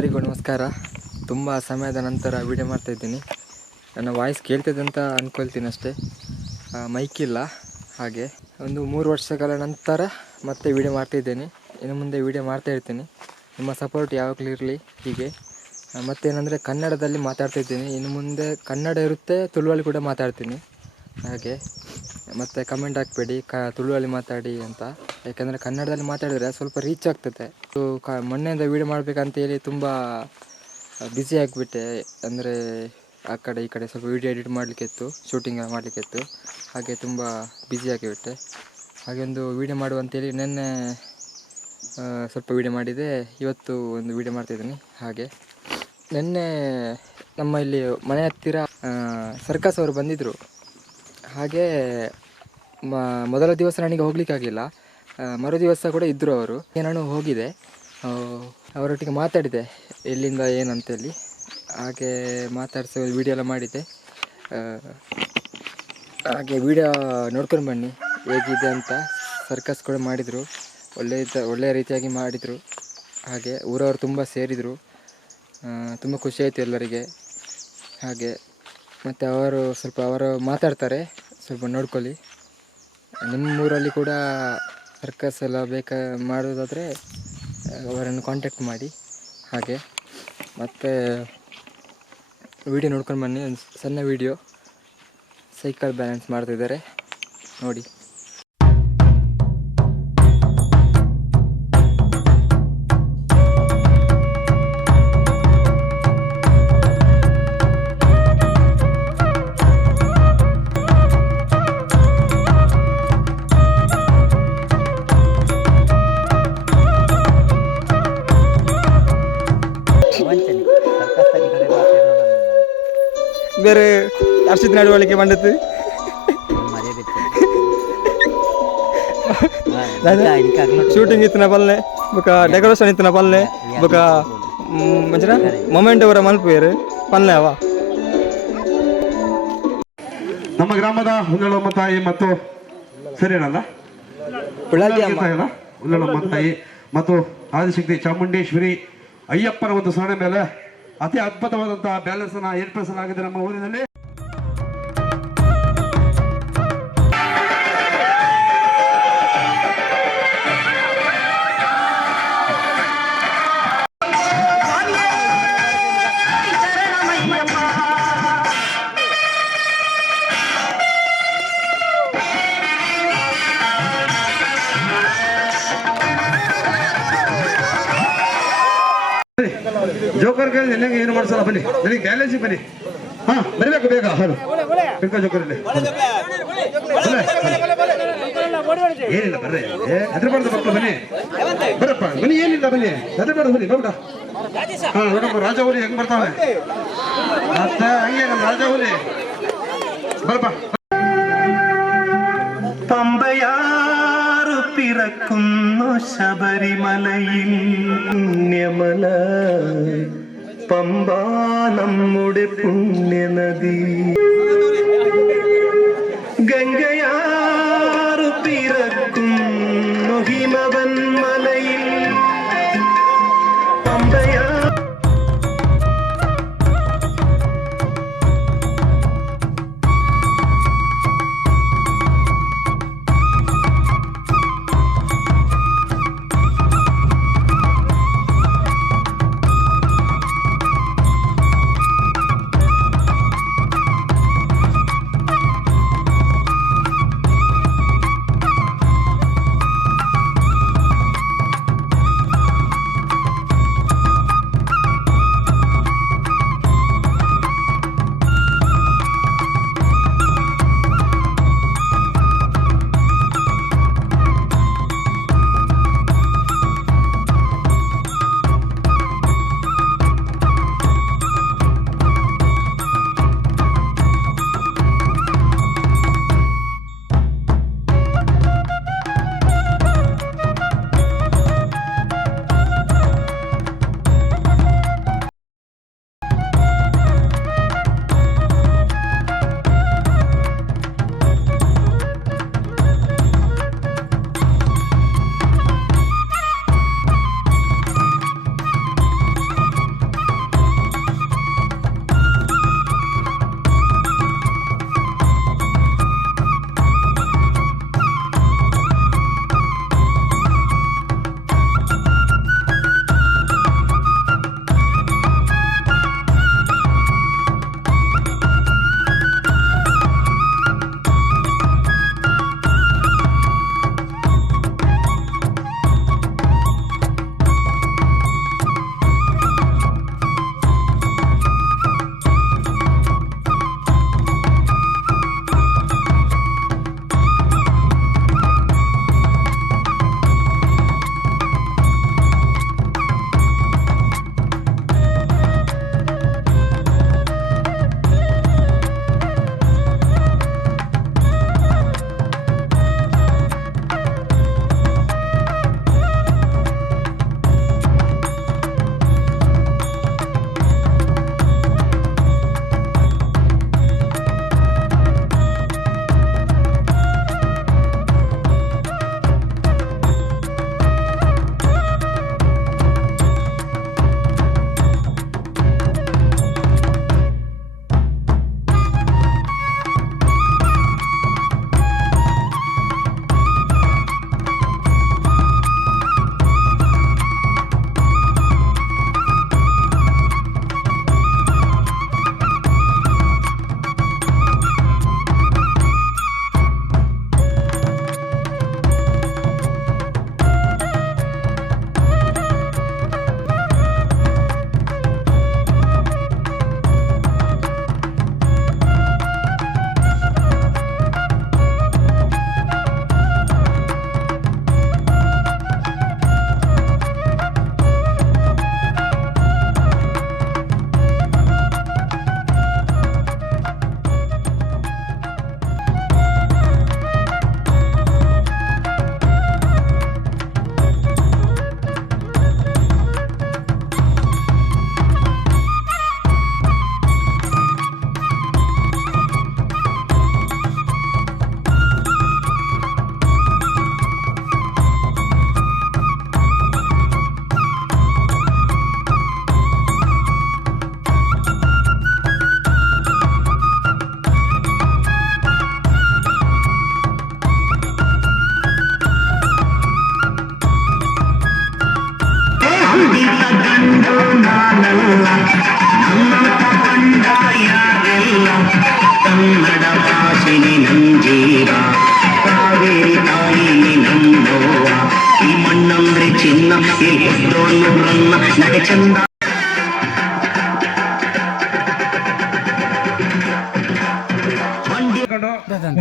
ಎಲ್ಲರಿಗೂ ನಮಸ್ಕಾರ. ತುಂಬ ಸಮಯದ ನಂತರ ವಿಡಿಯೋ ಮಾಡ್ತಾಯಿದ್ದೀನಿ. ನನ್ನ ವಾಯ್ಸ್ ಕೇಳ್ತಿದ್ದೆ ಅಂತ ಅಂದ್ಕೊಳ್ತೀನಿ ಅಷ್ಟೇ, ಮೈಕ್ ಇಲ್ಲ. ಹಾಗೆ ಒಂದು 3 ವರ್ಷಗಳ ನಂತರ ಮತ್ತೆ ವಿಡಿಯೋ ಮಾಡ್ತಾಯಿದ್ದೀನಿ. ಇನ್ನು ಮುಂದೆ ವಿಡಿಯೋ ಮಾಡ್ತಾಯಿರ್ತೀನಿ. ನಿಮ್ಮ ಸಪೋರ್ಟ್ ಯಾವಾಗಲೂ ಇರಲಿ ಹೀಗೆ. ಮತ್ತೇನೆಂದರೆ ಕನ್ನಡದಲ್ಲಿ ಮಾತಾಡ್ತಾಯಿದ್ದೀನಿ. ಇನ್ನು ಮುಂದೆ ಕನ್ನಡ ಇರುತ್ತೆ, ತುಳುವಲ್ಲಿ ಕೂಡ ಮಾತಾಡ್ತೀನಿ. ಹಾಗೆ ಮತ್ತು ಕಮೆಂಟ್ ಹಾಕಬೇಡಿ ತುಳುವಲ್ಲಿ ಮಾತಾಡಿ ಅಂತ, ಯಾಕೆಂದರೆ ಕನ್ನಡದಲ್ಲಿ ಮಾತಾಡಿದರೆ ಸ್ವಲ್ಪ ರೀಚ್ ಆಗ್ತದೆ. ಮೊನ್ನೆಯಿಂದ ವೀಡಿಯೋ ಮಾಡಬೇಕಂತೇಳಿ ತುಂಬ ಬ್ಯುಸಿ ಆಗಿಬಿಟ್ಟೆ. ಅಂದರೆ ಆ ಕಡೆ ಈ ಕಡೆ ಸ್ವಲ್ಪ ವೀಡಿಯೋ ಎಡಿಟ್ ಮಾಡಲಿಕ್ಕಿತ್ತು, ಶೂಟಿಂಗ್ ಮಾಡಲಿಕ್ಕಿತ್ತು. ಹಾಗೆ ತುಂಬ ಬ್ಯುಸಿ ಆಗಿಬಿಟ್ಟೆ. ಹಾಗೆ ಒಂದು ವೀಡಿಯೋ ಮಾಡುವಂತೇಳಿ ನೆನ್ನೆ ಸ್ವಲ್ಪ ವೀಡಿಯೋ ಮಾಡಿದೆ. ಇವತ್ತು ಒಂದು ವೀಡಿಯೋ ಮಾಡ್ತಾಯಿದ್ದೀನಿ. ಹಾಗೆ ನೆನ್ನೆ ನಮ್ಮ ಇಲ್ಲಿ ಮನೆ ಹತ್ತಿರ ಸರ್ಕಸ್ ಅವರು ಬಂದಿದ್ದರು. ಹಾಗೆ ಮೊದಲ ದಿವಸ ನನಗೆ ಹೋಗಲಿಕ್ಕಾಗಲಿಲ್ಲ, ಮರು ದಿವಸ ಕೂಡ ಇದ್ದರು ಅವರು. ನಾನು ಹೋಗಿದೆ, ಅವರೊಟ್ಟಿಗೆ ಮಾತಾಡಿದೆ ಎಲ್ಲಿಂದ ಏನಂತೇಳಿ. ಹಾಗೆ ಮಾತಾಡಿಸಿ ವೀಡಿಯೋ ಎಲ್ಲ ಮಾಡಿದೆ. ಹಾಗೆ ವೀಡಿಯೋ ನೋಡ್ಕೊಂಡು ಬನ್ನಿ ಹೇಗಿದೆ ಅಂತ. ಸರ್ಕಸ್ ಕೂಡ ಮಾಡಿದರು, ಒಳ್ಳೆಯ ರೀತಿಯಾಗಿ ಮಾಡಿದರು. ಹಾಗೆ ಊರವರು ತುಂಬ ಸೇರಿದರು, ತುಂಬ ಖುಷಿಯಾಯಿತು ಎಲ್ಲರಿಗೆ. ಹಾಗೆ ಮತ್ತು ಅವರು ಮಾತಾಡ್ತಾರೆ, ಸ್ವಲ್ಪ ನೋಡ್ಕೊಳ್ಳಿ. ನಿಮ್ಮೂರಲ್ಲಿ ಕೂಡ ಸರ್ಕಸ್ ಎಲ್ಲ ಮಾಡೋದಾದರೆ ಅವರನ್ನು ಕಾಂಟ್ಯಾಕ್ಟ್ ಮಾಡಿ. ಹಾಗೆ ಮತ್ತು ವಿಡಿಯೋ ನೋಡ್ಕೊಂಡು ಬನ್ನಿ. ಒಂದು ಸಣ್ಣ ವಿಡಿಯೋ, ಸೈಕಲ್ ಬ್ಯಾಲೆನ್ಸ್ ಮಾಡ್ತಿದ್ದಾರೆ ನೋಡಿ. ಬೇರೆ ಅರ್ಷಿತ್ ನಡವಳಿಕೆ ಮಂಡತ್ತು ಶೂಟಿಂಗ್ ಇತ್ತಿನ ಪಲ್ಲೆ ಬೊಕ ಡೆಕೋರೇಷನ್ ಇತ್ತಿನ ಪಲ್ಲೆ ಬೊಕ ಮಂಚಿನ ಮೊಮೆಂಟ್ ಅವರ ಮಲ್ಪೇರು ಪಲ್ಲೆ ಅವ. ನಮ್ಮ ಗ್ರಾಮದ ಹುಲ್ಲಳಮ್ಮ ತಾಯಿ ಮತ್ತು ಸರಿನಲ್ಲ ಹುಲ್ಲಳಮ್ಮ ತಾಯಿ ಮತ್ತು ಆದಿಶಕ್ತಿ ಚಾಮುಂಡೇಶ್ವರಿ ಅಯ್ಯಪ್ಪನ ಒಂದು ಸ್ಮರಣೆ ಮೇಲೆ ಅತಿ ಅದ್ಭುತವಾದಂತಹ ಬ್ಯಾಲೆನ್ಸ್ ಅನ್ನ ಏರ್ಪಡಿಸಲಾಗಿದೆ ನಮ್ಮ ಊರಿನಲ್ಲಿ. ಜೋಕರ್ ನಿನಗೆ ಏನು ಮಾಡ್ಸಲ್ಲ, ಬನ್ನಿ ನನಗೆ ಗ್ಯಾಲೇಜಿ ಬನ್ನಿ. ಹಾ ಬರಬೇಕು ಬೇಗ. ಜೋಕರಲ್ಲಿ ಏನಿಲ್ಲ ಬರ್ರಿ, ಹೆದರ್ಬಾರ್ದು ಮಕ್ಕಳು, ಬನ್ನಿ ಬರಪ್ಪ ಬನ್ನಿ, ಏನಿಲ್ಲ ಬನ್ನಿ ಹೆದರ್ಬಾರ್ದು, ಬನ್ನಿ ನೋಡ. ಹಾ ನೋಡಮ್ಮ ರಾಜಹುಲಿ ಹೆಂಗ್ ಬರ್ತಾವೆ ಅತ್ತ ಹಂಗೆ ನಮ್ಮ ರಾಜಹುಲಿ ಬರಪ್ಪ. പമ്പയാറു പിറക്കുന്നു ശബരിമലയിൽ പുണ്യമല, പമ്പ നമ്മുടെ പുണ്യനദി. ഗംഗയാറു പിറക്കുന്നു ഹിമവൻ മലയിൽ, പമ്പയാ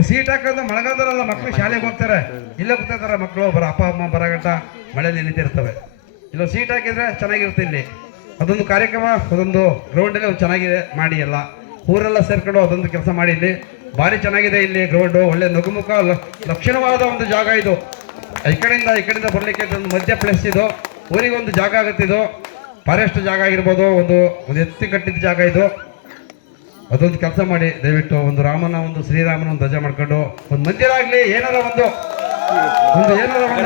ಸೀಟ್ ಹಾಕೋದು ಮಳೆಗಾಲದಲ್ಲ, ಮಕ್ಕಳು ಶಾಲೆಗೆ ಹೋಗ್ತಾರೆ, ಇಲ್ಲೇ ಕೂತಿರ್ತಾರೆ ಮಕ್ಕಳು, ಅಪ್ಪ ಅಮ್ಮ ಬರಗಂಟ ಮಳೆಯಲ್ಲಿ ನಿಂತಿರ್ತವೆ. ಇಲ್ಲ ಸೀಟ್ ಹಾಕಿದ್ರೆ ಚೆನ್ನಾಗಿರುತ್ತೆ. ಇಲ್ಲಿ ಅದೊಂದು ಕಾರ್ಯಕ್ರಮ, ಅದೊಂದು ಗ್ರೌಂಡಲ್ಲಿ ಒಂದು ಚೆನ್ನಾಗಿದೆ ಮಾಡಿ, ಎಲ್ಲ ಊರೆಲ್ಲ ಸೇರ್ಕೊಂಡು ಅದೊಂದು ಕೆಲಸ ಮಾಡಿ. ಇಲ್ಲಿ ಭಾರಿ ಚೆನ್ನಾಗಿದೆ. ಇಲ್ಲಿ ಗ್ರೌಂಡು ಒಳ್ಳೆ ನಗುಮುಖ ಲಕ್ಷಣವಾದ ಒಂದು ಜಾಗ ಇದು. ಈ ಕಡೆಯಿಂದ ಬರಲಿಕ್ಕೆ ಒಂದು ಮಧ್ಯ ಪ್ಲೇಸ್ ಇದು. ಊರಿಗೆ ಒಂದು ಜಾಗ ಆಗುತ್ತೆ ಇದು. ಫಾರೆಸ್ಟ್ ಜಾಗ ಆಗಿರ್ಬೋದು, ಒಂದು ಎತ್ತಿ ಕಟ್ಟಿದ ಜಾಗ ಇದು. ಅದೊಂದು ಕೆಲಸ ಮಾಡಿ ದಯವಿಟ್ಟು. ಒಂದು ರಾಮನ ಒಂದು ಶ್ರೀರಾಮನ ಒಂದು ಧ್ವಜ ಮಾಡ್ಕೊಂಡು ಒಂದು ಮಂದಿರ ಆಗಲಿ, ಏನಾರ ಒಂದು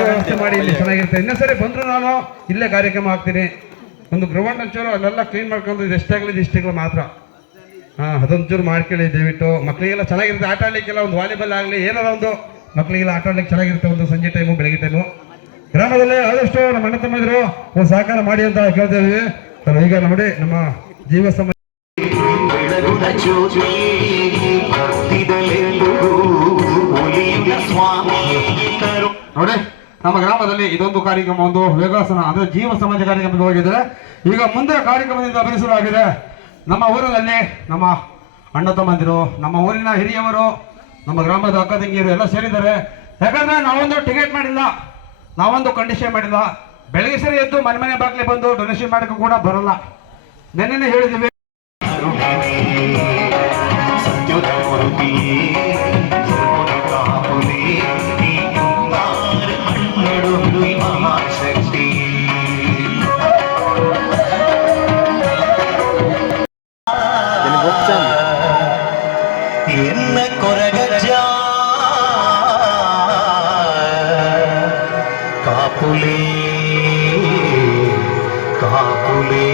ವ್ಯವಸ್ಥೆ ಮಾಡಿ. ಇಲ್ಲಿ ಚೆನ್ನಾಗಿರುತ್ತೆ. ಇನ್ನೂ ಸರಿ ಬಂದರೂ ನಾನು ಇಲ್ಲೇ ಕಾರ್ಯಕ್ರಮ ಆಗ್ತೀನಿ. ಒಂದು ಗ್ರೌಂಡ್ ಒಂಚೂರು ಅಲ್ಲೆಲ್ಲ ಕ್ಲೀನ್ ಮಾಡ್ಕೊಂಡು ಇದು ಎಷ್ಟಾಗಲಿ ಇಷ್ಟಿಗಳು ಮಾತ್ರ ಅದೊಂಚೂರು ಮಾಡ್ಕೊಳ್ಳಿ ದಯವಿಟ್ಟು. ಮಕ್ಕಳಿಗೆಲ್ಲ ಚೆನ್ನಾಗಿರುತ್ತೆ ಆಟ ಆಡಲಿಕ್ಕೆಲ್ಲ. ಒಂದು ವಾಲಿಬಾಲ್ ಆಗಲಿ, ಏನಾರ ಒಂದು ಮಕ್ಕಳಿಗೆಲ್ಲ ಆಟ ಆಡ್ಲಿಕ್ಕೆ ಚೆನ್ನಾಗಿರುತ್ತೆ. ಒಂದು ಸಂಜೆ ಟೈಮು, ಬೆಳಗ್ಗೆ ಟೈಮು ಗ್ರಾಮದಲ್ಲಿ ಆದಷ್ಟು ನಮ್ಮ ಅಣ್ಣ ತಮ್ಮಂದಿರು ಒಂದು ಸಹಕಾರ ಮಾಡಿ ಅಂತ ಕೇಳ್ತೀವಿ. ಈಗ ನೋಡಿ ನಮ್ಮ ಜೀವ ಸಮಾಜ ನೋಡಿ ನಮ್ಮ ಗ್ರಾಮದಲ್ಲಿ ಇದೊಂದು ಕಾರ್ಯಕ್ರಮ, ಒಂದು ಯೋಗಾಸನ ಅಂದ್ರೆ ಜೀವ ಸಮಾಜ ಕಾರ್ಯಕ್ರಮಕ್ಕೆ ಹೋಗಿದ್ದಾರೆ. ಈಗ ಮುಂದೆ ಕಾರ್ಯಕ್ರಮದಿಂದ ಅಭಿನಯಿಸಲಾಗಿದೆ. ನಮ್ಮ ಊರಿನಲ್ಲಿ ನಮ್ಮ ಅಣ್ಣ ತಮ್ಮಂದಿರು, ನಮ್ಮ ಊರಿನ ಹಿರಿಯವರು, ನಮ್ಮ ಗ್ರಾಮದ ಅಕ್ಕ ತಂಗಿಯರು ಎಲ್ಲ ಸೇರಿದ್ದಾರೆ. ಯಾಕಂದ್ರೆ ನಾವೊಂದು ಟಿಕೆಟ್ ಮಾಡಿಲ್ಲ, ನಾವೊಂದು ಕಂಡೀಷನ್ ಮಾಡಿಲ್ಲ. ಬೆಳಗ್ಗೆ ಸರಿ ಎದ್ದು ಮನೆ ಬಾಗ್ಲಿ ಬಂದು ಡೊನೇಷನ್ ಮಾಡಕ್ಕೂ ಕೂಡ ಬರಲ್ಲ. ನೆನ್ನೆ ಹೇಳಿದ್ದೀವಿ. ಕಾಪುಲೆ ಕಾಪುಲೆ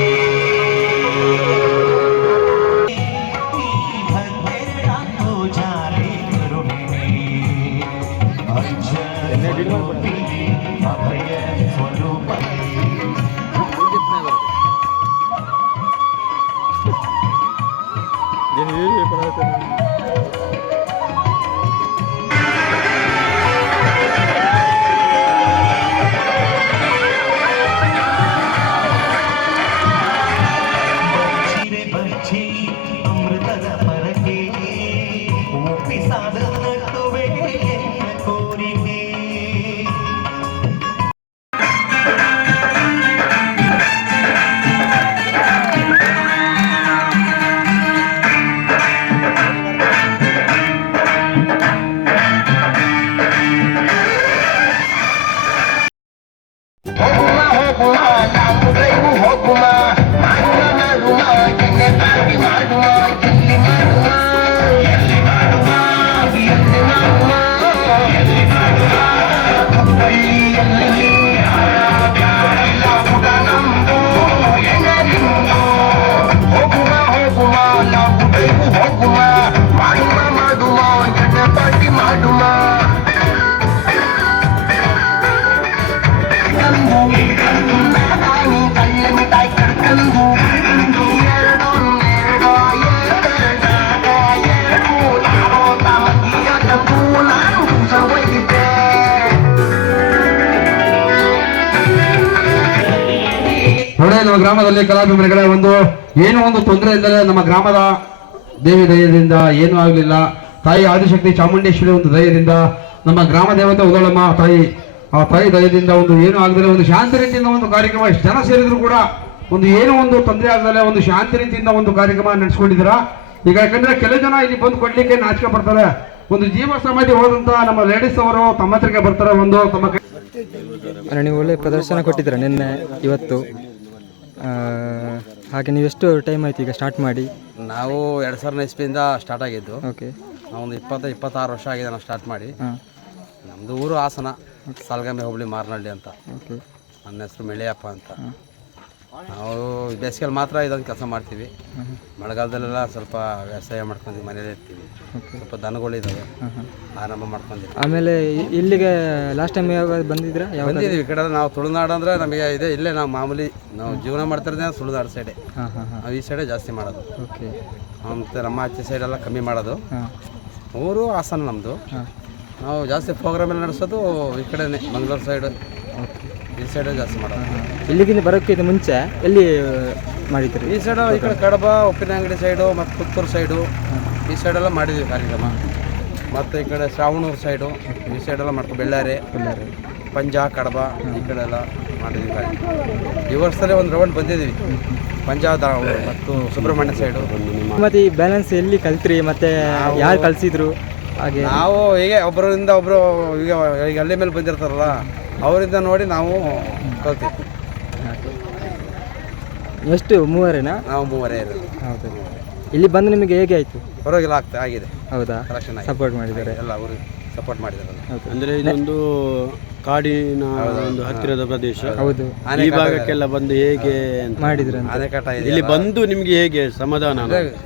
ನಮ್ಮ ಗ್ರಾಮದಲ್ಲಿ ಕಲಾಭಿಮಾನಿಗಳ ಒಂದು ಏನೋ ಒಂದು ತೊಂದರೆ ಇಲ್ಲದೆ ನಮ್ಮ ಗ್ರಾಮದ ದೇವಿ ದಯದಿಂದ ಏನೂ ಆಗಲಿಲ್ಲ. ತಾಯಿ ಆದಿಶಕ್ತಿ ಚಾಮುಂಡೇಶ್ವರಿ ಒಂದು ದಯದಿಂದ, ನಮ್ಮ ಗ್ರಾಮ ದೇವತೆ ಉದಳಮ್ಮ ತಾಯಿ, ಆ ತಾಯಿ ದಯದಿಂದ ಒಂದು ಏನೂ ಆಗದಿಲ್ಲ, ಒಂದು ಶಾಂತಿ ರೀತಿಯಿಂದ ಒಂದು ಕಾರ್ಯಕ್ರಮ. ಎಷ್ಟು ಜನ ಸೇರಿದ್ರು ಕೂಡ ಒಂದು ಏನೋ ಒಂದು ತೊಂದರೆ ಆಗದಲ್ಲ ಒಂದು ಶಾಂತಿ ರೀತಿಯಿಂದ ಒಂದು ಕಾರ್ಯಕ್ರಮ ನಡೆಸ್ಕೊಂಡಿದ್ದೀರಾ. ಈಗ ಯಾಕಂದ್ರೆ ಕೆಲವು ಜನ ಇಲ್ಲಿ ಬಂದು ಕೊಡ್ಲಿಕ್ಕೆ ನಾಚಿಕೆ ಪಡ್ತಾರೆ. ಒಂದು ಜೀವ ಸಮಾಧಿ ಹೋದಂತ ನಮ್ಮ ಲೇಡೀಸ್ ಅವರು ತಮ್ಮ ಹತ್ರಕ್ಕೆ ಬರ್ತಾರೆ. ಒಂದು ತಮ್ಮ ನೀವು ಒಳ್ಳೆ ಪ್ರದರ್ಶನ ಕೊಟ್ಟಿದ್ದೀರ ನಿನ್ನೆ ಇವತ್ತು. ಹಾಗೆ ನೀವು ಎಷ್ಟು ಟೈಮ್ ಆಯ್ತು ಈಗ ಸ್ಟಾರ್ಟ್ ಮಾಡಿ? ನಾವು 2000 ಇಸ್ವಿಯಿಂದ ಸ್ಟಾರ್ಟ್ ಆಗಿದ್ದು. ಓಕೆ. ನಾವೊಂದು 26 ವರ್ಷ ಆಗಿದೆ ನಾವು ಸ್ಟಾರ್ಟ್ ಮಾಡಿ. ನಮ್ಮದು ಊರು ಹಾಸನ, ಸಾಲ್ಗಾಮೆ ಹೋಬಳಿ ಮಾರನಹಳ್ಳಿ ಅಂತ. ಓಕೆ. ನನ್ನ ಹೆಸರು ಮೆಳೆಯಪ್ಪ ಅಂತ. ನಾವು ಬೇಸಿಗೆಯಲ್ಲಿ ಮಾತ್ರ ಇದೊಂದು ಕೆಲಸ ಮಾಡ್ತೀವಿ. ಮಳೆಗಾಲದಲ್ಲೆಲ್ಲ ಸ್ವಲ್ಪ ವ್ಯವಸಾಯ ಮಾಡ್ಕೊಂತೀವಿ, ಮನೇಲಿ ಇರ್ತೀವಿ. ಸ್ವಲ್ಪ ದನಗಳಿದ್ದಾವೆ, ಆರಂಭ ಮಾಡ್ಕೊಂಡಿದ್ದೀವಿ. ಆಮೇಲೆ ಇಲ್ಲಿಗೆ ಲಾಸ್ಟ್ ಟೈಮ್ ಯಾವಾಗ ಬಂದಿದ್ದೀರಾ? ಬಂದಿದ್ದೀವಿ. ಈ ಕಡೆ ನಾವು ತುಳುನಾಡು ಅಂದರೆ ನಮಗೆ ಇದೆ. ಇಲ್ಲೇ ನಾವು ಮಾಮೂಲಿ ನಾವು ಜೀವನ ಮಾಡ್ತಿರೋದೇ ತುಳುನಾಡು ಸೈಡೆ. ನಾವು ಈ ಸೈಡೆ ಜಾಸ್ತಿ ಮಾಡೋದು. ಓಕೆ. ಮತ್ತು ನಮ್ಮ ಆಚೆ ಸೈಡೆಲ್ಲ ಕಮ್ಮಿ ಮಾಡೋದು. ಊರು ಹಾಸನ ನಮ್ಮದು. ನಾವು ಜಾಸ್ತಿ ಪ್ರೋಗ್ರಾಮ್ ಎಲ್ಲ ನಡೆಸೋದು ಈ ಕಡೆನೇ, ಮಂಗಳೂರು ಸೈಡು, ಈ ಸೈಡೆ ಜಾಸ್ತಿ ಮಾಡೋದು. ಇಲ್ಲಿಗಿಂತ ಬರೋಕ್ಕಿಂತ ಮುಂಚೆ ಎಲ್ಲಿ ಮಾಡಿದ್ರಿ? ಈ ಸೈಡು, ಈ ಕಡೆ ಕಡಬ, ಉಪ್ಪಿನ ಅಂಗಡಿ ಸೈಡು ಮತ್ತು ಪುತ್ತೂರು ಸೈಡು, ಈ ಸೈಡೆಲ್ಲ ಮಾಡಿದ್ವಿ ಕಾರ್ಯಕ್ರಮ. ಮತ್ತು ಈ ಕಡೆ ಶ್ರಾವಣೂರು ಸೈಡು ಈ ಸೈಡೆಲ್ಲ ಮಾಡ್ಕೊಂಡು ಬೆಳ್ಳಾರೆ ಪಂಜ ಕಡಬ ಈ ಕಡೆ ಎಲ್ಲ ಮಾಡಿದ್ವಿ ಗಾಡಿ. ಈ ವರ್ಷದಲ್ಲೇ ಒಂದು ರೌಂಡ್ ಬಂದಿದ್ದೀವಿ ಪಂಜಾಬ್ ಮತ್ತು ಸುಬ್ರಹ್ಮಣ್ಯ ಸೈಡು. ಮತ್ತು ಈ ಬ್ಯಾಲೆನ್ಸ್ ಎಲ್ಲಿ ಕಲ್ತ್ರಿ ಮತ್ತು ಯಾರು ಕಲಿಸಿದ್ರು ಹಾಗೆ? ನಾವು ಹೀಗೆ ಒಬ್ಬರಿಂದ ಒಬ್ಬರು ಈಗ ಈಗ ಹಳ್ಳಿ ಮೇಲೆ ಬಂದಿರ್ತಾರಲ್ಲ ಅವರಿಂದ ನೋಡಿ ನಾವು ಕಲ್ತೀವಿ. ಎಷ್ಟು ಮೂವರೇನಾ? ನಾವು ಮೂವರೇ ಇರೋದು. ಹೌದು. ಇಲ್ಲಿ ಬಂದು ನಿಮಗೆ ಹೇಗೆ ಆಯಿತು? ಪರವಾಗಿಲ್ಲ ಆಗಿದೆ. ಹೌದಾ? ಕಲೆಕ್ಷನ್ ಸಪೋರ್ಟ್ ಮಾಡಿದ್ದಾರೆ ಎಲ್ಲ ಅವರು ಸಪೋರ್ಟ್ ಮಾಡಿದ್ದಾರೆ. ಅಂದರೆ ಇದೊಂದು ಕಾಡಿನ ಒಂದು ಹತ್ತಿರದ ಪ್ರದೇಶ. ಹೌದು. ಈ ಭಾಗಕ್ಕೆಲ್ಲ ಬಂದು ಹೇಗೆ ಮಾಡಿದ್ರೆ ಅಣೆಕಟ್ಟ ಇದೆ. ಇಲ್ಲಿ ಬಂದು ನಿಮಗೆ ಹೇಗೆ ಸಮಾಧಾನ?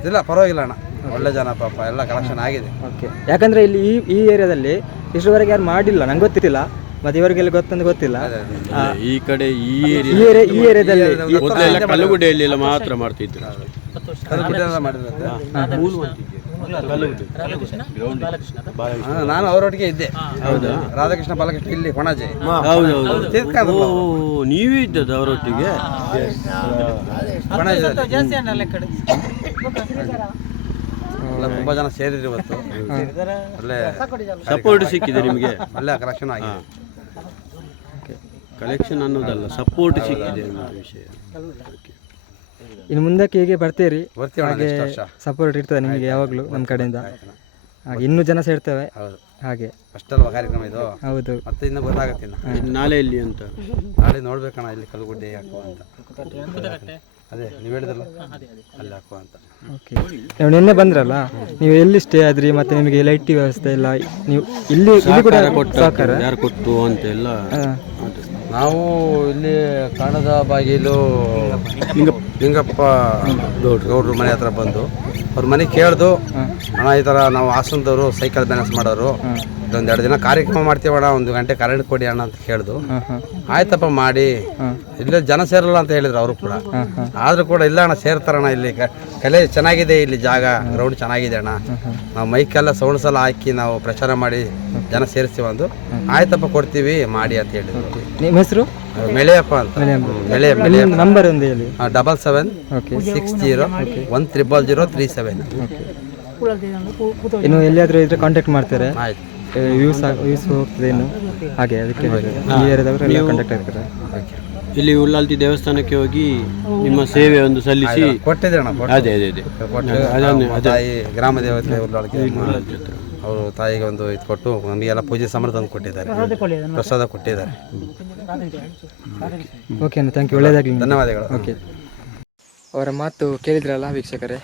ಇಲ್ಲ ಪರವಾಗಿಲ್ಲ ಅಣ್ಣ, ಒಳ್ಳೆ ಜನ ಪಾಪ, ಎಲ್ಲ ಕಲೆಕ್ಷನ್ ಆಗಿದೆ. ಓಕೆ. ಯಾಕಂದರೆ ಇಲ್ಲಿ ಈ ಏರಿಯಾದಲ್ಲಿ ಇಷ್ಟರವರೆಗೆ ಯಾರು ಮಾಡಿಲ್ಲ, ನಂಗೆ ಗೊತ್ತಿಲ್ಲ, ಮತ್ತು ಇವರಿಗೆಲ್ಲ ಗೊತ್ತಂದು ಗೊತ್ತಿಲ್ಲ. ಈ ಕಡೆ ಈ ಏರಿಯಾದಲ್ಲಿ ಮೊದಲೆಲ್ಲ ಕಲ್ಲುಗುಡ್ಡೆಯಲ್ಲಿ ಎಲ್ಲ ಮಾತ್ರ ಮಾಡ್ತಿದ್ರು. ನಾನು ಅವರೊಟ್ಟಿಗೆ ಇದ್ದೆ. ಹೌದಾ? ರಾಧಾಕೃಷ್ಣ ಬಾಲಕೃಷ್ಣ ಇಲ್ಲಿ ಕೊಣಾಜೆ. ಹೌದೌದು. ನೀವೇ ಇದ್ದದ್ದು ಅವರೊಟ್ಟಿಗೆ? ತುಂಬಾ ಜನ ಸೇರಿದ್ರು ಇವತ್ತು. ಒಳ್ಳೆ ಸಪೋರ್ಟ್ ಸಿಕ್ಕಿದೆ ನಿಮಗೆ? ಒಳ್ಳೆ ಕಲೆಕ್ಷನ್ ಆಗಿದೆ. ಕಲೆಕ್ಷನ್ ಅನ್ನೋದಲ್ಲ, ಸಪೋರ್ಟ್ ಸಿಕ್ಕಿದೆ ಅನ್ನೋ ವಿಷಯ. ಇನ್ನು ಮುಂದಕ್ಕೆ ಹೇಗೆ ಬರ್ತೀರಿ? ಹಾಗೆ ಸಪೋರ್ಟ್ ಇರ್ತದೆ ನಿಮಗೆ ಯಾವಾಗಲೂ ನಮ್ಮ ಕಡೆಯಿಂದ. ಹಾಗೆ ಇನ್ನೂ ಜನ ಸೇರ್ತೇವೆ. ಹೌದು. ಹಾಗೆ ಅಷ್ಟಲ್ವ ಕಾರ್ಯಕ್ರಮ ಇದು? ಹೌದು. ಮತ್ತೆ ಇನ್ನು ಗೊತ್ತಾಗತ್ತೆ. ನಾಳೆ ಎಲ್ಲಿ ಅಂತ? ನಾಳೆ ನೋಡ್ಬೇಕಣ್ಣ, ಇಲ್ಲಿ ಕಲ್ಗುಡ್ಡೆ ಹಾಕುವ ಅಂತ. ಅದೇ ನೀವು ಹೇಳಿದ್ರಲ್ಲ, ಅಲ್ಲಿ ಹಾಕುವ ಅಂತ. ಓಕೆ. ನೀವು ನಿನ್ನೆ ಬಂದ್ರಲ್ಲ, ನೀವು ಎಲ್ಲಿ ಸ್ಟೇ ಆದ್ರಿ ಮತ್ತು ನಿಮಗೆ ಲೈಟ್ ವ್ಯವಸ್ಥೆ ಎಲ್ಲ ನೀವು ಇಲ್ಲಿ ಕೂಡ ಸಹಕಾರ ಯಾರು ಕೊಟ್ಟು ಅಂತ ಎಲ್ಲ? ನಾವು ಇಲ್ಲಿ ಕಾಣದ ಬಾಗಿಲು ಲಿಂಗಪ್ಪ ಗೌಡ್ರ ಮನೆ ಹತ್ರ ಬಂದು ಅವ್ರ ಮನೆ ಕೇಳ್ದು, ಅಣ್ಣ ಈ ಥರ ನಾವು ಹಾಸನದವರು ಸೈಕಲ್ ಬ್ಯಾಲೆನ್ಸ್ ಮಾಡೋರು, ಇದೊಂದು 2 ದಿನ ಕಾರ್ಯಕ್ರಮ ಮಾಡ್ತೀವಣ್ಣ, 1 ಗಂಟೆ ಕರೆಂಟ್ ಕೊಡಿ ಅಣ್ಣ ಅಂತ ಕೇಳ್ದು. ಆಯ್ತಪ್ಪ ಮಾಡಿ. ಇಲ್ಲೇ ಜನ ಸೇರಲ್ಲ ಅಂತ ಹೇಳಿದ್ರು ಅವರು ಕೂಡ. ಆದರೂ ಕೂಡ ಇಲ್ಲ ಅಣ್ಣ ಸೇರ್ತಾರಣ್ಣ, ಇಲ್ಲಿ ಕಲೆ ಚೆನ್ನಾಗಿದೆ, ಇಲ್ಲಿ ಜಾಗ ಗ್ರೌಂಡ್ ಚೆನ್ನಾಗಿದೆ ಅಣ್ಣ, ನಾವು ಮೈಕೆಲ್ಲ ಸೌಂಡ್ಸ್ ಎಲ್ಲ ಹಾಕಿ ನಾವು ಪ್ರಚಾರ ಮಾಡಿ ಜನ ಸೇರಿಸ್ತೀವಿ ಅಂದು. ಆಯ್ತಪ್ಪ ಕೊಡ್ತೀವಿ ಮಾಡಿ ಅಂತ ಹೇಳಿದ್ರು. ನಿಮ್ಮ ಹೆಸರು? ಮೆಳೆಯಪ್ಪ ಅಂತ. ನಂಬರ್ ಒಂದು ಹೇಳಿ. 7760130037. ಇನ್ನು ಎಲ್ಲಿಯಾದರೂ ಇದ್ರೆ ಕಾಂಟ್ಯಾಕ್ಟ್ ಮಾಡ್ತಾರೆ. ಆಯ್ತು. ಯೂಸ್ ಹೋಗ್ತದೆ ಇನ್ನು, ಹಾಗೆ ಅದಕ್ಕೆ ಈ ಏರಿಯಾದವರು ಎಲ್ಲ ಕಾಂಟ್ಯಾಕ್ಟ್ ಆಗ್ತಾರೆ. ಇಲ್ಲಿ ಉಳ್ಳಾಲ್ತಿ ದೇವಸ್ಥಾನಕ್ಕೆ ಹೋಗಿ ನಿಮ್ಮ ಸೇವೆ ಒಂದು ಸಲ್ಲಿಸಿ ಕೊಟ್ಟಿದ್ದೆ ಅಣ್ಣ. ಅದೇ ತಾಯಿ ಗ್ರಾಮ ದೇವತೆ ಉಳ್ಳಾಲ್ತಿ ಅವರು ತಾಯಿಗೆ ಒಂದು ಇದು ಕೊಟ್ಟು ನಮಗೆಲ್ಲ ಪೂಜೆ ಸಮರ್ಥ ತಂದು ಕೊಟ್ಟಿದ್ದಾರೆ, ಪ್ರಸಾದ ಕೊಟ್ಟಿದ್ದಾರೆ. ಓಕೆ ಅಣ್ಣ, ಥ್ಯಾಂಕ್ ಯು, ಒಳ್ಳೆಯದಾಗಲಿ, ಧನ್ಯವಾದಗಳು. ಓಕೆ. ಅವರ ಮಾತು ಕೇಳಿದ್ರಲ್ಲ ವೀಕ್ಷಕರೇ.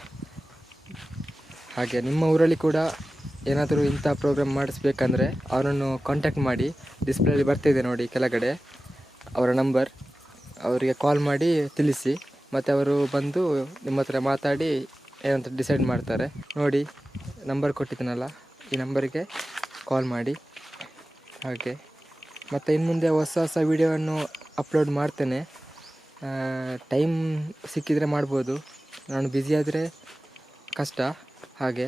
ಹಾಗೆ ನಿಮ್ಮ ಊರಲ್ಲಿ ಕೂಡ ಏನಾದರೂ ಇಂಥ ಪ್ರೋಗ್ರಾಮ್ ಮಾಡಿಸ್ಬೇಕಂದ್ರೆ ಅವರನ್ನು ಕಾಂಟ್ಯಾಕ್ಟ್ ಮಾಡಿ. ಡಿಸ್ಪ್ಲೇಲಿ ಬರ್ತಿದೆ ನೋಡಿ ಕೆಳಗಡೆ ಅವರ ನಂಬರ್, ಅವರಿಗೆ ಕಾಲ್ ಮಾಡಿ ತಿಳಿಸಿ, ಮತ್ತು ಅವರು ಬಂದು ನಿಮ್ಮ ಹತ್ರ ಮಾತಾಡಿ ಏನಂತ ಡಿಸೈಡ್ ಮಾಡ್ತಾರೆ. ನೋಡಿ ನಂಬರ್ ಕೊಟ್ಟಿದ್ದೀನಲ್ಲ, ಈ ನಂಬರಿಗೆ ಕಾಲ್ ಮಾಡಿ. ಹಾಗೆ ಮತ್ತು ಇನ್ನು ಮುಂದೆ ಹೊಸ ಹೊಸ ವೀಡಿಯೋವನ್ನು ಅಪ್ಲೋಡ್ ಮಾಡ್ತೇನೆ. ಟೈಮ್ ಸಿಕ್ಕಿದರೆ ಮಾಡ್ಬೋದು, ನಾನು ಬ್ಯುಸಿ ಆದರೆ ಕಷ್ಟ. ಹಾಗೆ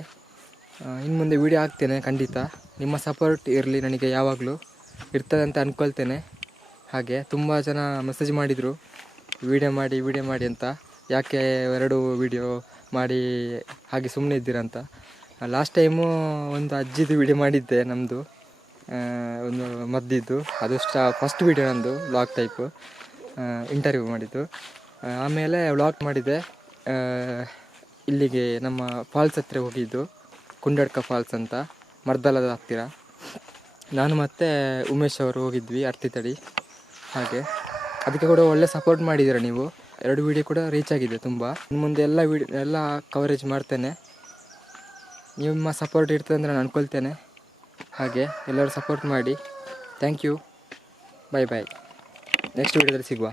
ಇನ್ನು ಮುಂದೆ ವೀಡಿಯೋ ಹಾಕ್ತೇನೆ ಖಂಡಿತ. ನಿಮ್ಮ ಸಪೋರ್ಟ್ ಇರಲಿ, ನನಗೆ ಯಾವಾಗಲೂ ಇರ್ತದೆ ಅಂತ ಅಂದ್ಕೊಳ್ತೇನೆ. ಹಾಗೆ ತುಂಬ ಜನ ಮೆಸೇಜ್ ಮಾಡಿದರು ವೀಡಿಯೋ ಮಾಡಿ ಅಂತ. ಯಾಕೆ 2 ವೀಡಿಯೋ ಮಾಡಿ ಹಾಗೆ ಸುಮ್ಮನೆ ಇದ್ದೀರಂತ. ಲಾಸ್ಟ್ ಟೈಮು ಒಂದು ಅಜ್ಜಿದು ವೀಡಿಯೋ ಮಾಡಿದ್ದೆ, ನಮ್ಮದು ಒಂದು ಮದ್ದಿದ್ದು. ಅದು ಫಸ್ಟ್ ವೀಡಿಯೋ ನಂದು ವ್ಲಾಗ್ ಟೈಪು, ಇಂಟರ್ವ್ಯೂ ಮಾಡಿದ್ದು. ಆಮೇಲೆ ವ್ಲಾಗ್ ಮಾಡಿದ್ದೆ, ಇಲ್ಲಿಗೆ ನಮ್ಮ ಫಾಲ್ಸ್ ಹತ್ತಿರ ಹೋಗಿದ್ದು, ಕುಂಡಡ್ಕ ಫಾಲ್ಸ್ ಅಂತ, ಮರ್ದಲದ ಹತ್ತಿರ. ನಾನು ಮತ್ತು ಉಮೇಶ್ ಅವರು ಹೋಗಿದ್ವಿ, ಅರ್ತಿತಡಿ. ಹಾಗೆ ಅದಕ್ಕೆ ಕೂಡ ಒಳ್ಳೆ ಸಪೋರ್ಟ್ ಮಾಡಿದ್ದೀರ ನೀವು. 2 ವೀಡಿಯೋ ಕೂಡ ರೀಚ್ ಆಗಿದೆ ತುಂಬ. ಇನ್ನು ಮುಂದೆ ಎಲ್ಲ ಕವರೇಜ್ ಮಾಡ್ತೇನೆ. ನಿಮ್ಮ ಸಪೋರ್ಟ್ ಇರ್ತದೆ ಅಂದರೆ ನಾನು ಅನ್ಕೊಳ್ತೇನೆ. ಹಾಗೆ ಎಲ್ಲರೂ ಸಪೋರ್ಟ್ ಮಾಡಿ. Thank you. ಬಾಯ್. ನೆಕ್ಸ್ಟ್ ವೀಡಿಯೋದಲ್ಲಿ ಸಿಗುವ.